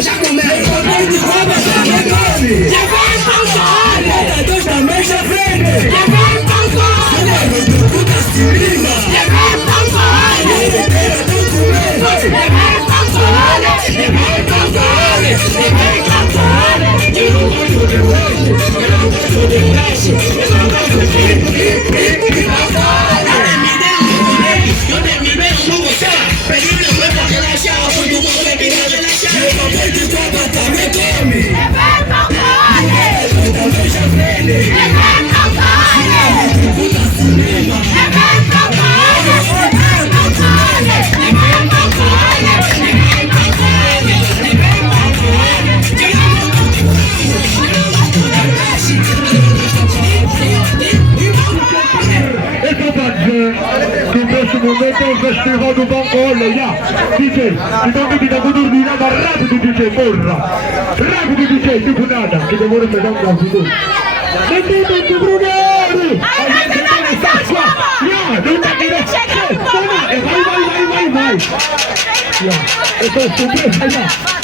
Já começa a noite de cobra, levanta o gole, levanta também já frente, levanta o gole, puta se liga, levanta o gole, levanta o gole, levanta o gole, levanta o gole, eu não gosto de hoje, eu não gosto de flash, eu não gosto de eu nem me vejo no você, peguei meu tempo a relaxar, fui do mundo bem relaxar, eu não vejo de cobra, também come, levanta o gole, também já frente, levanta o gole, puta se liga, levanta o gole, levanta o gole, levanta o gole, levanta o gole, levanta o gole, eu não gosto de flash, eu não gosto de flash, eu não gosto che in questo momento è un festival di Bangole, DJ, ti tocca di da Budurina, ma rapido DJ, morra, rapido DJ, tipo nada, che devo ripetere la fiducia. Mettete tu Brunelli! Non ti dire, vai! E poi sorpresa,